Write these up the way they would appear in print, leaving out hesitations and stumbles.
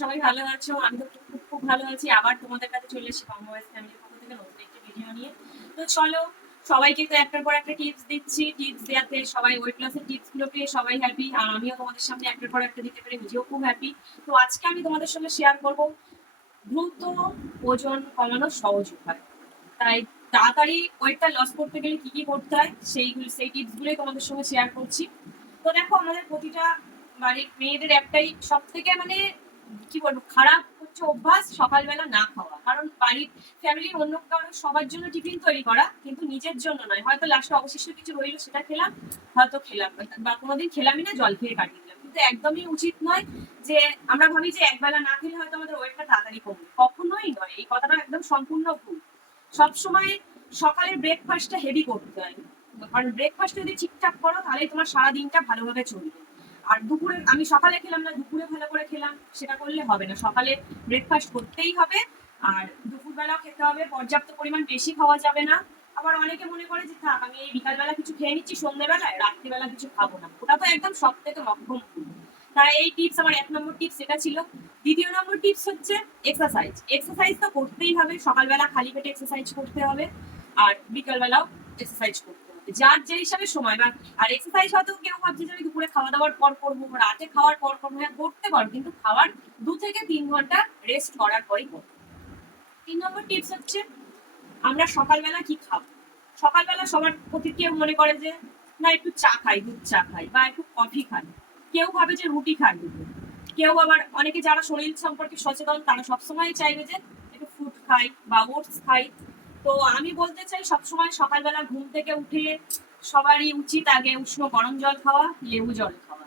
সবাই ভালো আছো? আমি তো খুব খুব ভালো আছি। আবার তোমাদের কাছে চলে এসেছি কমওয়েলথ ফ্যামিলির পক্ষ থেকে নতুন একটি ভিডিও নিয়ে। তো চলো, সবাইকে তো একটার পর একটা টিপস দিচ্ছি। টিপস দেওয়াতে সবাই ওয়েট লসের টিপস গুলো পেয়ে সবাই হ্যাপি, আর আমিও তোমাদের সামনে একটার পর একটা দিতে পেরে নিজেও খুব হ্যাপি। তো আজকে আমি তোমাদের সঙ্গে শেয়ার করব দ্রুত ওজন কমানোর সহজ উপায়। তাই তাড়াতাড়ি ওয়েটটা লস করতে গেলে কি কি করতে হয় সেই টিপস গুলোই তোমাদের সঙ্গে শেয়ার করছি। তো দেখো, আমাদের প্রতিটা বাড়ির মেয়েদের একটাই সব থেকে মানে কি বলবো খারাপ হচ্ছে অভ্যাস, সকালবেলা না খাওয়া। কারণ বাড়ির ফ্যামিলির অন্য কারো সবার জন্য টিফিন তৈরি করা, কিন্তু নিজের জন্য নয়। হয়তো লাস্টে অবশিষ্ট কিছু রইলো, সেটা খেলাম, হয়তো খেলাম বা কোনোদিন খেলামই না, জল খেয়ে কাটিয়ে দিলাম। কিন্তু একদমই উচিত নয় যে আমরা ভাবি যে একবেলা না খেলে হয়তো আমাদের ওয়েটটা তাড়াতাড়ি কমবে। কখনোই নয়, এই কথাটা একদম সম্পূর্ণ ভুল। সবসময় সকালের ব্রেকফাস্টটা হেভি করতে হয়, কারণ ব্রেকফাস্ট যদি ঠিকঠাক করো তাহলে তোমার সারা দিনটা ভালোভাবে চলবে। আর দুপুরে আমি সকালে খেলাম না, দুপুরে ভালো করে খেলাম, সেটা করলে হবে না। সকালে ব্রেকফাস্ট করতেই হবে, আর দুপুরবেলাও খেতে হবে। পর্যাপ্ত পরিমাণ বেশি খাওয়া যাবে না। আবার অনেকে মনে করে যে থাক, আমি এই বিকালবেলা কিছু খেয়ে নিচ্ছি, সন্ধ্যেবেলায় রাত্রিবেলা কিছু খাবো না। ওটা তো একদম সব থেকে মধ্যম ভুল। তাই এই টিপস, আমার 1 নম্বর টিপস এটা ছিল। দ্বিতীয় নম্বর টিপস হচ্ছে এক্সারসাইজ। এক্সারসাইজ তো করতেই হবে, সকালবেলা খালি পেটে এক্সারসাইজ করতে হবে, আর বিকালবেলাও এক্সারসাইজ করতে হবে, যার যে হিসাবে সময় বা। আর এক্সারসাইজ হয়তো কেউ ভাবছে যে আমি দুপুরে খাওয়া দাওয়ার পর করবো, রাতে খাওয়ার পর করবো, হ্যাঁ করতে পারো, কিন্তু খাওয়ার 2 থেকে 3 ঘন্টা রেস্ট করার পরই করবো। 3 নম্বর টিপস হচ্ছে আমরা সকালবেলা কি খাবো। সকালবেলা সবার প্রতি কেউ মনে করে যে না একটু চা খাই, দুধ চা খাই, বা একটু কফি খাই। কেউ ভাবে যে রুটি খাই। কেউ আবার অনেকে যারা শরীর সম্পর্কে সচেতন তারা সবসময় চাইবে যে একটু ফ্রুট খাই বা ওটস খাই। তো আমি বলতে চাই, সবসময় সকালবেলা ঘুম থেকে উঠে সবারই উচিত আগে উষ্ণ গরম জল খাওয়া, লেবু জল খাওয়া,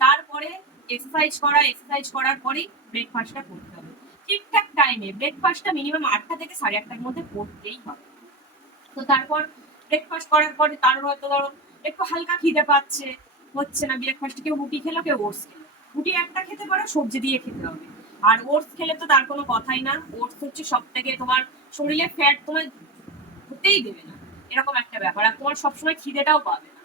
তারপরে এক্সারসাইজ করা। এক্সারসাইজ করার পরেই ব্রেকফাস্টটা করতে হবে ঠিকঠাক টাইমে। ব্রেকফাস্টটা মিনিমাম 8টা থেকে 8:30টার মধ্যে করতেই হবে। তো তারপর ব্রেকফাস্ট করার পরে তার হয়তো ধরো একটু হালকা খিদে পাচ্ছে, হচ্ছে না ব্রেকফাস্ট, কেউ রুটি খেলো, কেউ ওটস খেলো। রুটি একটা খেতে পারো, সবজি দিয়ে খেতে হবে। আর ওটস খেলে তো তার কোনো কথাই না। ওটস হচ্ছে সব থেকে তোমার শরীরে ফ্যাট তোমার হতেই দেবে না, এরকম একটা ব্যাপার। আর তোমার সবসময় খিদেটাও পাবে না।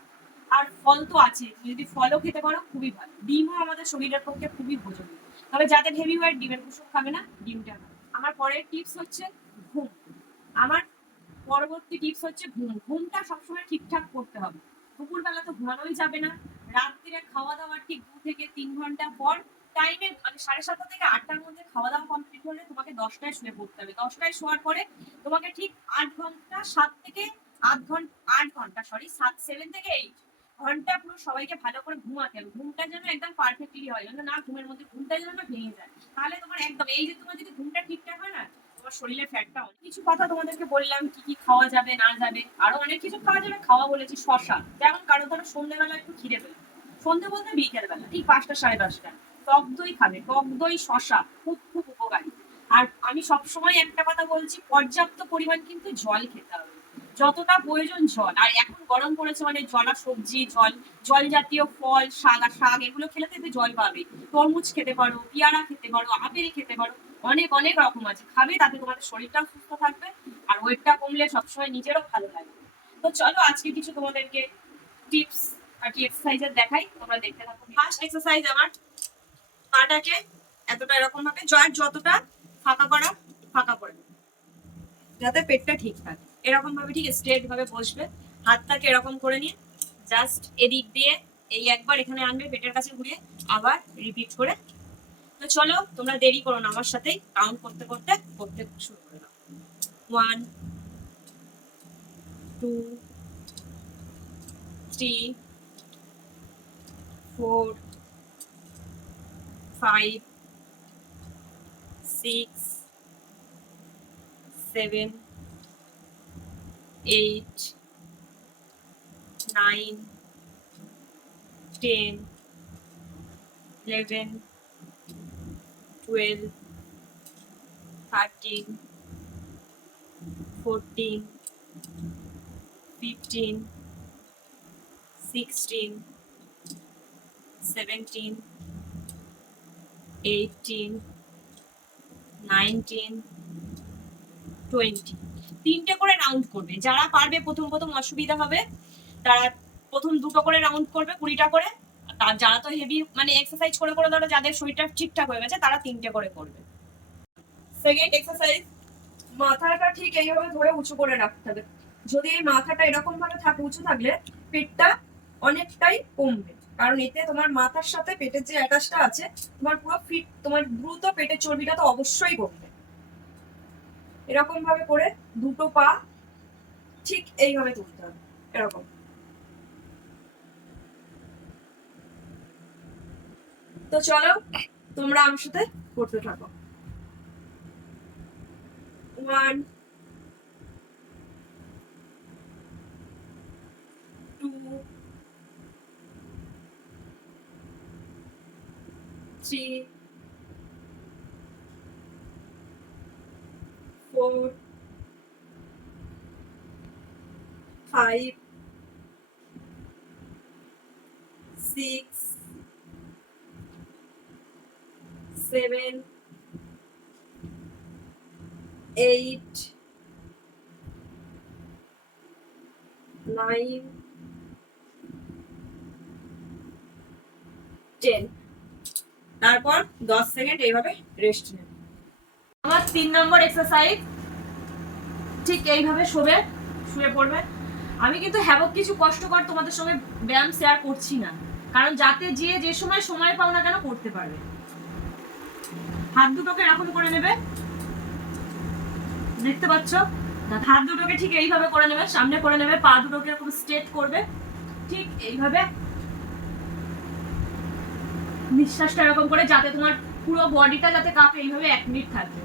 আর ফল তো আছে, তুমি যদি ফলও খেতে পারো খুবই ভালো। ডিমও আমাদের শরীরের পক্ষে খুবই উপযোগী। তবে যাদের হেভি ওয়েট, ডিমের কুসুম খাবে না, ডিমটা খাবে। আমার পরের টিপস হচ্ছে ঘুম। আমার পরবর্তী টিপস হচ্ছে ঘুমটা সবসময় ঠিকঠাক করতে হবে। দুপুরবেলা তো ঘুমানোই যাবে না। রাত্রিরে খাওয়া দাওয়ার ঠিক 2 থেকে 3 ঘন্টা পর টাইমে, মানে 7:30 থেকে 8টার মধ্যে খাওয়া দাওয়া কমপ্লিট হলে তোমাকে 10টায় শুয়ে পড়তে হবে। 10টায় শোয়ার পরে তোমাকে ঠিক 8 ঘন্টা, 7 থেকে 8 ঘন্টা, 7 থেকে 8 ঘন্টা পুরো সবাইকে ভালো করে ঘুমাতে হবে। ঘুমটা যেন একদম পারফেক্টলি হয়, যেন না ঘুমের মধ্যে ঘুমটা যেন না ভেঙে যায়। তাহলে তোমার একদম এই যে তোমার যদি ঘুমটা ঠিকঠাক হয় না, তোমার শরীরে ফ্যাটটা অনেক কিছু কথা তোমাদেরকে বললাম কি কি খাওয়া যাবে না যাবে। আরো অনেক কিছু খাওয়া যাবে। খাওয়া বলেছি শশা, যেমন কারো ধরো সন্ধ্যেবেলা একটু খিদে পেল, সন্ধ্যে বলতে বিকেল বেলা ঠিক 5টা 5:30, টক দই খাবে। টক দই, শশা খুব খুব উপকারী। আর আমি সবসময় একটা কথা বলছি, পর্যাপ্ত পরিমাণ কিন্তু জল খেতে হবে, যতটা প্রয়োজন জল। আর এখন গরম পড়েছে মানে জলা সবজি, জল জাতীয় ফল, শাক এগুলো খেলে তো এতে জল পাবে। তরমুজ খেতে পারো, পেয়ারা খেতে পারো, আপেল খেতে পারো। অনেক অনেক রকম আছে, খাবে, তাতে তোমাদের শরীরটাও সুস্থ থাকবে, আর ওয়েটটা কমলে সবসময় নিজেরও ভালো লাগবে। তো চলো আজকে কিছু তোমাদেরকে টিপস আর কি এক্সারসাইজের দেখাই, তোমরা দেখতে থাকো। ফার্স্ট এক্সারসাইজ, আমার পাটাকে এতটা এরকম ভাবে যতটা ফাঁকা করা, ফাঁকা করে দেবে, যাতে পেটটা ঠিক থাকে। এরকম ভাবে ঠিক স্ট্রেট ভাবে বসবে। হাতটাকে এরকম করে নিয়ে জাস্ট এদিক দিয়ে এই একবার এখানে আনবে, পেটের কাছে ঘুরিয়ে আবার রিপিট করে। তো চলো, তোমরা দেরি করো না, আমার সাথেই কাউন্ট করতে করতে করতে শুরু করে দাও। 1, 2, 3, 4, 5, 6, 7, 8, 9, 10, 11, 12, 13, 14, 15, 16, 17, 18, 19, 20। 3টে করে রাউন্ড করবে। যারা পারবে, প্রথম প্রথম অসুবিধা হবে, তারা প্রথম 2টো করে রাউন্ড করবে, 20টা করে। যারা তো হেভি মানে এক্সারসাইজ করে করে ধরো যাদের শরীরটা ঠিকঠাক হয়ে গেছে তারা 3টে করে করবে। সেকেন্ড এক্সারসাইজ, মাথাটা ঠিক এইভাবে ধরে উঁচু করে রাখতে হবে। যদি এই মাথাটা এরকম ভাবে থাকে উঁচু থাকলে পেটটা অনেকটাই কমবে, কারণ এতে তোমার মাথার সাথে পেটের যে অ্যাটাচটা আছে তোমার পুরো ফিট, তোমার দ্রুত পেটের চর্বিটা তো অবশ্যই কমবে। এরকম ভাবে করে দুটো পা ঠিক এইভাবে তুলতে হবে, এরকম। তো চলো তোমরা আমার সাথে করতে থাকো। 1 2 3 4 5 6 7 8 9 10। তারপর 10 সেকেন্ড এইভাবে রেস্ট নেবে। আমার 3 নম্বর এক্সারসাইজ, ঠিক এইভাবে শুয়ে পড়বে। আমি কিন্তু হ্যাবক কিছু কষ্টকর তোমাদের সঙ্গে ব্যায়াম শেয়ার করছি না, কারণ যাতে যে সময় পাও না কেন করতে পারবে। হাত দুটোকে এরকম করে নেবে, দেখতে পাচ্ছ? হাত দুটোকে ঠিক এইভাবে করে নেবে, সামনে করে নেবে, পা দুটোকে এরকম স্ট্রেট করবে, ঠিক এইভাবে। নিঃশ্বাসটা এরকম করে যাতে তোমার পুরো বডিটা যাতে কাঁপে, এইভাবে 1 মিনিট থাকবে।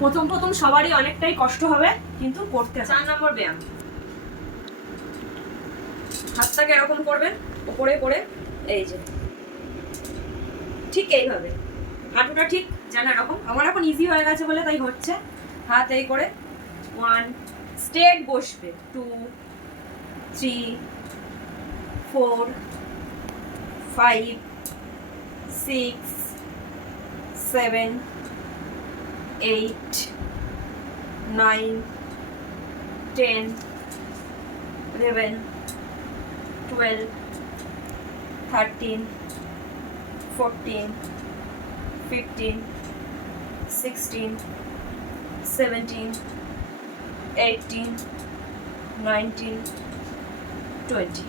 প্রথম সবারই অনেকটাই কষ্ট হবে, কিন্তু করতে হবে। 4 নম্বর ব্যায়াম, হাতটাকে এরকম করবে উপরে করে, এই যে ঠিক এইভাবে হাঁটুটা ঠিক যেন এরকম। আমার এখন ইজি হয়ে গেছে বলে তাই হচ্ছে। হাত এই করে 1 স্ট্রেট বসবে, 2 3 4 5 6 7 8 9 10 11 12 13 14 15 16 17 18 19 20।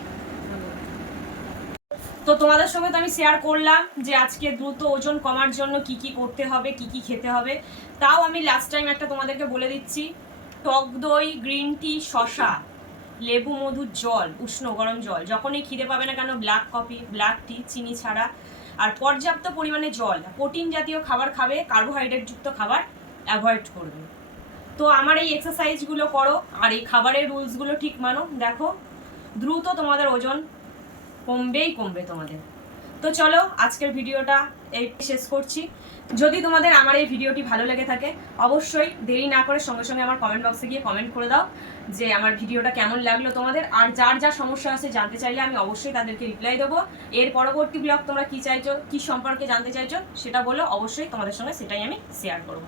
তো তোমাদের সঙ্গে তো আমি শেয়ার করলাম যে আজকে দ্রুত ওজন কমার জন্য কি কি করতে হবে, কি কি খেতে হবে। তাও আমি লাস্ট টাইম একটা তোমাদেরকে বলে দিচ্ছি, টক দই, গ্রিন টি, শসা, লেবু, মধু, জল, উষ্ণ গরম জল, যখনই খিদে পাবে না কেন ব্ল্যাক কফি, ব্ল্যাক টি, চিনি ছাড়া, আর পর্যাপ্ত পরিমাণে জল। প্রোটিন জাতীয় খাবার খাবে, কার্বোহাইড্রেট যুক্ত খাবার অ্যাভয়েড করবে। তো আমার এই এক্সারসাইজগুলো করো আর এই খাবারের রুলসগুলো ঠিক মানো, দেখো দ্রুত তোমাদের ওজন কমবে তোমাদের। তো চলো আজকের ভিডিওটা এই শেষ করছি। যদি তোমাদের আমার এই ভিডিওটি ভালো লেগে থাকে অবশ্যই দেরি না করে সঙ্গে সঙ্গে আমার কমেন্ট বক্সে গিয়ে কমেন্ট করে দাও যে আমার ভিডিওটা কেমন লাগলো তোমাদের। আর যার যা সমস্যা আছে জানতে চাইলে আমি অবশ্যই তাদেরকে রিপ্লাই দেবো। এর পরবর্তী ব্লগ তোমরা কি চাইছো, কি সম্পর্কে জানতে চাইছো সেটা বলো, অবশ্যই তোমাদের সঙ্গে সেটাই আমি শেয়ার করবো।